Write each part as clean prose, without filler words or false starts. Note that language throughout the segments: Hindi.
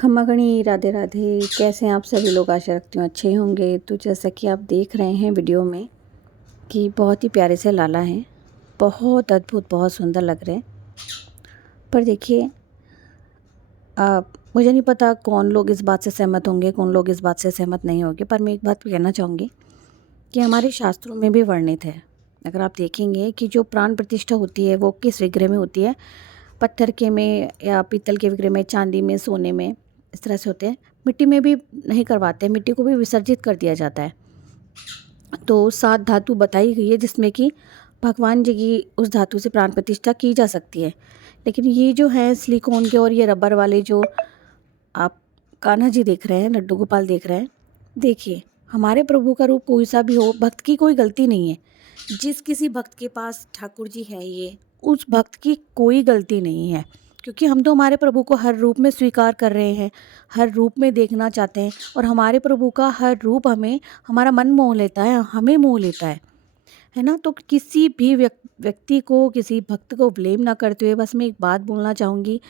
खम्मा गणी राधे राधे। कैसे हैं आप सभी लोग? आशा रखती हूँ अच्छे होंगे। तो जैसा कि आप देख रहे हैं वीडियो में कि बहुत ही प्यारे से लाला हैं, बहुत अद्भुत, बहुत सुंदर लग रहे हैं। पर देखिए, मुझे नहीं पता कौन लोग इस बात से सहमत होंगे, कौन लोग इस बात से सहमत नहीं होंगे, पर मैं एक बात कहना चाहूँगी कि हमारे शास्त्रों में भी वर्णित है। अगर आप देखेंगे कि जो प्राण प्रतिष्ठा होती है वो किस विग्रह में होती है, पत्थर के में या पीतल के विग्रह में, चांदी में, सोने में, इस तरह से होते हैं। मिट्टी में भी नहीं करवाते, मिट्टी को भी विसर्जित कर दिया जाता है। तो 7 धातु बताई गई है जिसमें कि भगवान जी की उस धातु से प्राण प्रतिष्ठा की जा सकती है। लेकिन ये जो है सिलिकॉन के और ये रबर वाले जो आप कान्हा जी देख रहे हैं, लड्डू गोपाल देख रहे हैं, देखिए हमारे प्रभु का रूप कोई सा भी हो, भक्त की कोई गलती नहीं है। जिस किसी भक्त के पास ठाकुर जी है, ये उस भक्त की कोई गलती नहीं है, क्योंकि हम तो हमारे प्रभु को हर रूप में स्वीकार कर रहे हैं, हर रूप में देखना चाहते हैं। और हमारे प्रभु का हर रूप हमारा मन मोह लेता है, हमें मोह लेता है ना। तो किसी भी व्यक्ति को, किसी भक्त को ब्लेम ना करते हुए बस मैं एक बात बोलना चाहूँगी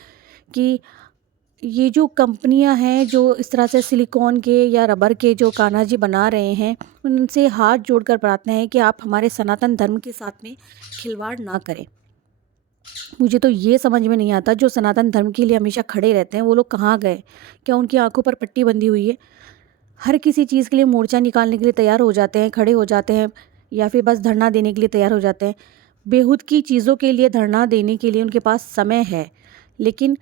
कि ये जो कंपनियां हैं जो इस तरह से सिलिकॉन के या रबर के जो कान्हा जी बना रहे हैं, उनसे हाथ जोड़कर प्रार्थना है कि आप हमारे सनातन धर्म के साथ में खिलवाड़ ना करें। मुझे तो ये समझ में नहीं आता, जो सनातन धर्म के लिए हमेशा खड़े रहते हैं वो लोग कहाँ गए? क्या उनकी आंखों पर पट्टी बंधी हुई है? हर किसी चीज़ के लिए मोर्चा निकालने के लिए तैयार हो जाते हैं, खड़े हो जाते हैं, या फिर बस धरना देने के लिए तैयार हो जाते हैं। बेहूद की चीज़ों के लिए धरना देने के लिए उनके पास समय है, लेकिन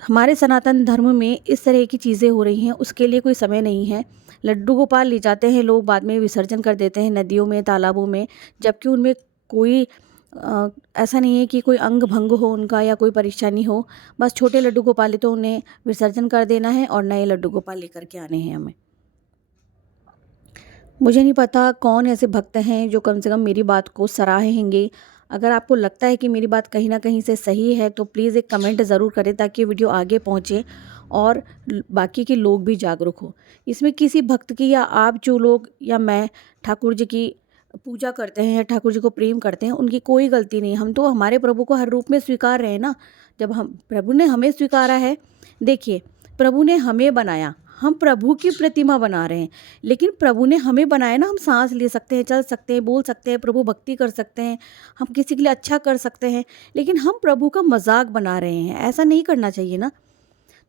हमारे सनातन धर्म में इस तरह की चीज़ें हो रही हैं, उसके लिए कोई समय नहीं है। लड्डू गोपाल ले जाते हैं लोग, बाद में विसर्जन कर देते हैं नदियों में, तालाबों में, जबकि उनमें कोई ऐसा नहीं है कि कोई अंग भंग हो उनका या कोई परेशानी हो। बस छोटे लड्डू गोपाल तो उन्हें विसर्जन कर देना है और नए लड्डू गोपाल लेकर के आने हैं हमें। मुझे नहीं पता कौन ऐसे भक्त हैं जो कम से कम मेरी बात को सराहेंगे। अगर आपको लगता है कि मेरी बात कहीं ना कहीं से सही है तो प्लीज़ एक कमेंट ज़रूर करें, ताकि वीडियो आगे पहुंचे और बाकी के लोग भी जागरूक हो। इसमें किसी भक्त की या आप जो लोग या मैं ठाकुर जी की पूजा करते हैं या ठाकुर जी को प्रेम करते हैं, उनकी कोई गलती नहीं। हम तो हमारे प्रभु को हर रूप में स्वीकार रहे हैं ना। जब हम प्रभु ने हमें स्वीकारा है, देखिए प्रभु ने हमें बनाया, हम प्रभु की प्रतिमा बना रहे हैं, लेकिन प्रभु ने हमें बनाया ना। हम सांस ले सकते हैं, चल सकते हैं, बोल सकते हैं, प्रभु भक्ति कर सकते हैं, हम किसी के लिए अच्छा कर सकते हैं, लेकिन हम प्रभु का मजाक बना रहे हैं। ऐसा नहीं करना चाहिए ना।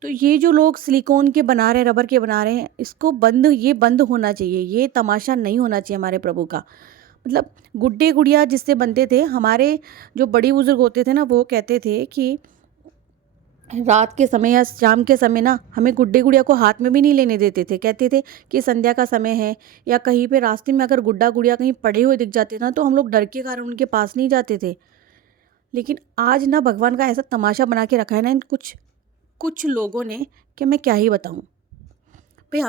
तो ये जो लोग सिलिकॉन के बना रहे हैं, रबर के बना रहे हैं, इसको ये बंद होना चाहिए। ये तमाशा नहीं होना चाहिए हमारे प्रभु का। मतलब गुड्डे गुड़िया जिससे बनते थे, हमारे जो बड़ी बुजुर्ग होते थे ना, वो कहते थे कि रात के समय या शाम के समय ना हमें गुड्डे गुड़िया को हाथ में भी नहीं लेने देते थे। कहते थे कि संध्या का समय है, या कहीं पे रास्ते में अगर गुड्डा गुड़िया कहीं पड़े हुए दिख जाते ना, तो हम लोग डर के कारण उनके पास नहीं जाते थे। लेकिन आज ना भगवान का ऐसा तमाशा बना के रखा है ना इन कुछ कुछ लोगों ने, कि मैं क्या ही बताऊं। भाई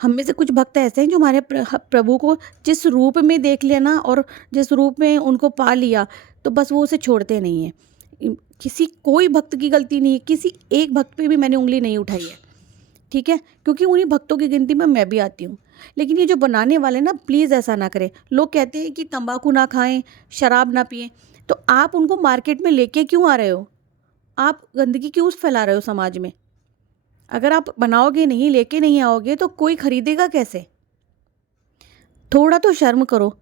हम में से कुछ भक्त ऐसे हैं जो हमारे प्रभु को जिस रूप में देख लिया ना, और जिस रूप में उनको पा लिया, तो बस वो उसे छोड़ते नहीं है। किसी कोई भक्त की गलती नहीं है, किसी एक भक्त पे भी मैंने उंगली नहीं उठाई है, ठीक है, क्योंकि उन्हीं भक्तों की गिनती में मैं भी आती हूँ। लेकिन ये जो बनाने वाले ना, प्लीज़ ऐसा ना करें। लोग कहते हैं कि तंबाकू ना खाएं, शराब ना पिएं, तो आप उनको मार्केट में लेके क्यों आ रहे हो? आप गंदगी क्यों फैला रहे हो समाज में? अगर आप बनाओगे नहीं, लेके नहीं आओगे, तो कोई खरीदेगा कैसे? थोड़ा तो शर्म करो।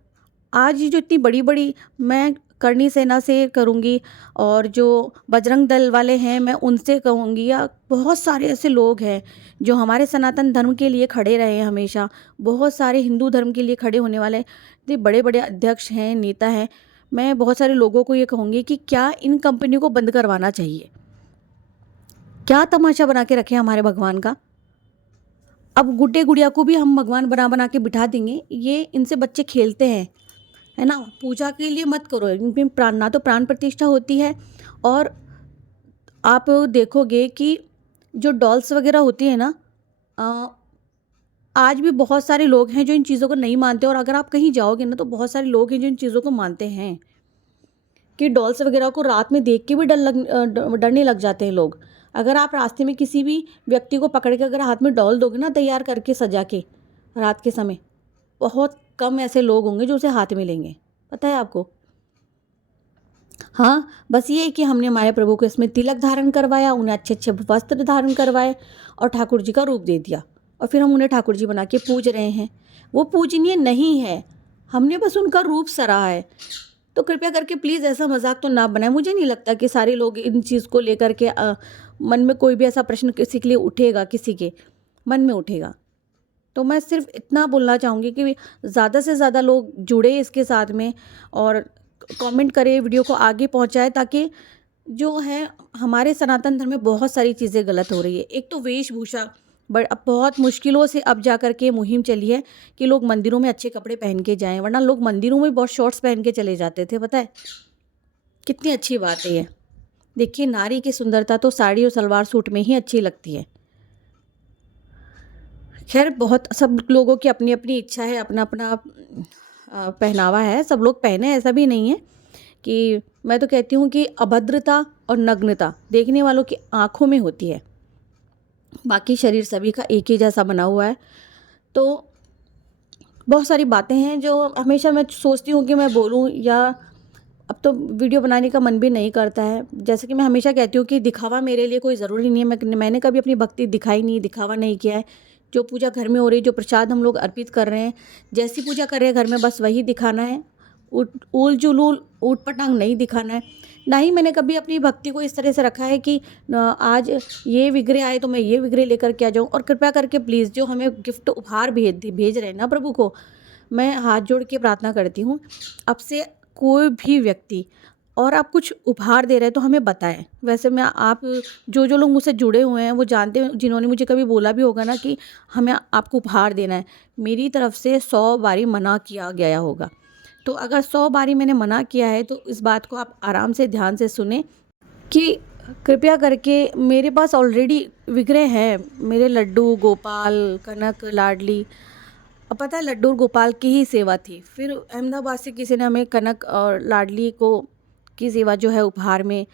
आज ये जो इतनी बड़ी बड़ी मैं करणी सेना से करूँगी, और जो बजरंग दल वाले हैं मैं उनसे कहूँगी, या बहुत सारे ऐसे लोग हैं जो हमारे सनातन धर्म के लिए खड़े रहे हैं हमेशा, बहुत सारे हिंदू धर्म के लिए खड़े होने वाले इतने बड़े बड़े अध्यक्ष हैं, नेता हैं। मैं बहुत सारे लोगों को ये कहूँगी कि क्या इन कंपनियों को बंद करवाना चाहिए। क्या तमाशा बना के रखे हमारे भगवान का। अब गुड्डे गुड़िया को भी हम भगवान बना बना के बिठा देंगे, ये इनसे बच्चे खेलते हैं, है ना। पूजा के लिए मत करो, इनमें प्राण ना तो प्राण प्रतिष्ठा होती है। और आप देखोगे कि जो डॉल्स वगैरह होती है ना, अ, आज भी बहुत सारे लोग हैं जो इन चीज़ों को नहीं मानते। और अगर आप कहीं जाओगे ना, तो बहुत सारे लोग हैं जो इन चीज़ों को मानते हैं, कि डॉल्स वगैरह को रात में देख के भी डरने लग जाते हैं लोग। अगर आप रास्ते में किसी भी व्यक्ति को पकड़ के अगर हाथ में डॉल दोगे ना, तैयार करके सजा के, रात के समय, बहुत कम ऐसे लोग होंगे जो उसे हाथ में लेंगे, पता है आपको। हाँ, बस ये है कि हमने हमारे प्रभु को इसमें तिलक धारण करवाया, उन्हें अच्छे-अच्छे वस्त्र धारण करवाए और ठाकुर जी का रूप दे दिया और फिर हम उन्हें ठाकुर जी बना के पूज रहे हैं। वो पूजनीय नहीं है, हमने बस उनका रूप सराहा है। तो कृपया करके प्लीज़ ऐसा मज़ाक तो ना बनाएँ। मुझे नहीं लगता कि सारे लोग इन चीज़ को लेकर के मन में कोई भी ऐसा प्रश्न किसी के लिए उठेगा, किसी के मन में उठेगा। तो मैं सिर्फ़ इतना बोलना चाहूँगी कि ज़्यादा से ज़्यादा लोग जुड़े इसके साथ में और कमेंट करें, वीडियो को आगे पहुँचाएँ, ताकि जो है हमारे सनातन धर्म में बहुत सारी चीज़ें गलत हो रही है। एक तो वेशभूषा, बट अब बहुत मुश्किलों से अब जा कर के मुहिम चली है कि लोग मंदिरों में अच्छे कपड़े पहन के जाएँ, वरना लोग मंदिरों में बहुत शॉर्ट्स पहन के चले जाते थे, पता है? कितनी अच्छी बात है ये। देखिए, नारी की सुंदरता तो साड़ी और सलवार सूट में ही अच्छी लगती है। ख़ैर, बहुत सब लोगों की अपनी-अपनी इच्छा है, अपना-अपना पहनावा है, सब लोग पहने, ऐसा भी नहीं है कि मैं तो कहती हूँ कि अभद्रता और नग्नता देखने वालों की आँखों में होती है, बाकी शरीर सभी का एक ही जैसा बना हुआ है। तो बहुत सारी बातें हैं जो हमेशा मैं सोचती हूँ कि मैं बोलूँ, या अब तो वीडियो बनाने का मन भी नहीं करता है। जैसे कि मैं हमेशा कहती हूँ कि दिखावा मेरे लिए कोई ज़रूरी नहीं है, मैंने कभी अपनी भक्ति दिखाई नहीं, दिखावा नहीं किया है। जो पूजा घर में हो रही है, जो प्रसाद हम लोग अर्पित कर रहे हैं, जैसी पूजा कर रहे हैं घर में, बस वही दिखाना है। ऊल-जुलूल, ऊट-पटांग नहीं दिखाना है। ना ही मैंने कभी अपनी भक्ति को इस तरह से रखा है कि आज ये विग्रह आए तो मैं ये विग्रह लेकर के आ जाऊँ। और कृपया करके प्लीज़, जो हमें गिफ्ट उपहार भेज रहे हैं ना प्रभु को, मैं हाथ जोड़ के प्रार्थना करती हूँ, अब से कोई भी व्यक्ति और आप कुछ उपहार दे रहे हैं तो हमें बताएं। वैसे मैं आप जो लोग मुझसे जुड़े हुए हैं वो जानते हैं, जिन्होंने मुझे कभी बोला भी होगा ना कि हमें आपको उपहार देना है, मेरी तरफ से 100 बारी मना किया गया होगा। तो अगर 100 बारी मैंने मना किया है तो इस बात को आप आराम से ध्यान से सुने कि कृपया करके, मेरे पास ऑलरेडी विग्रह हैं, मेरे लड्डू गोपाल, कनक, लाडली। अब पता है, लड्डू और गोपाल की ही सेवा थी, फिर अहमदाबाद से किसी ने हमें कनक और लाडली को की सेवा जो है उपहार में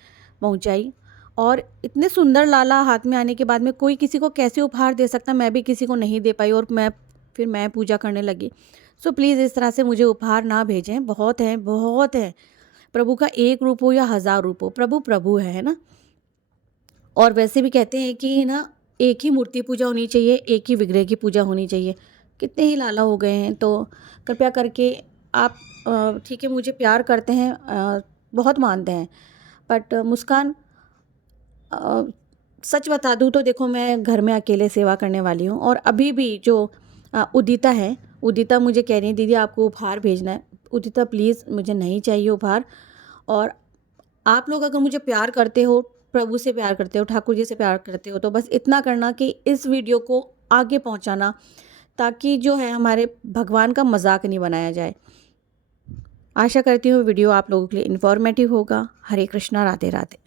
पहुंचाई। और इतने सुंदर लाला हाथ में आने के बाद में कोई किसी को कैसे उपहार दे सकता, मैं भी किसी को नहीं दे पाई और मैं पूजा करने लगी। सो प्लीज़ इस तरह से मुझे उपहार ना भेजें। बहुत हैं, बहुत हैं। प्रभु का एक रूप हो या 1000 रूप हो, प्रभु प्रभु है ना। और वैसे भी कहते हैं कि ना, एक ही मूर्ति पूजा होनी चाहिए, एक ही विग्रह की पूजा होनी चाहिए। कितने ही लाला हो गए हैं। तो कृपया करके आप ठीक है, मुझे प्यार करते हैं, बहुत मानते हैं, बट मुस्कान, अ, सच बता दूँ तो देखो, मैं घर में अकेले सेवा करने वाली हूँ। और अभी भी जो उदिता है, उदिता मुझे कह रही है दीदी आपको उपहार भेजना है। उदिता प्लीज़, मुझे नहीं चाहिए उपहार। और आप लोग अगर मुझे प्यार करते हो, प्रभु से प्यार करते हो, ठाकुर जी से प्यार करते हो, तो बस इतना करना कि इस वीडियो को आगे पहुंचाना, ताकि जो है हमारे भगवान का मजाक नहीं बनाया जाए। आशा करती हूँ वीडियो आप लोगों के लिए इन्फॉर्मेटिव होगा। हरे कृष्णा, राधे राधे।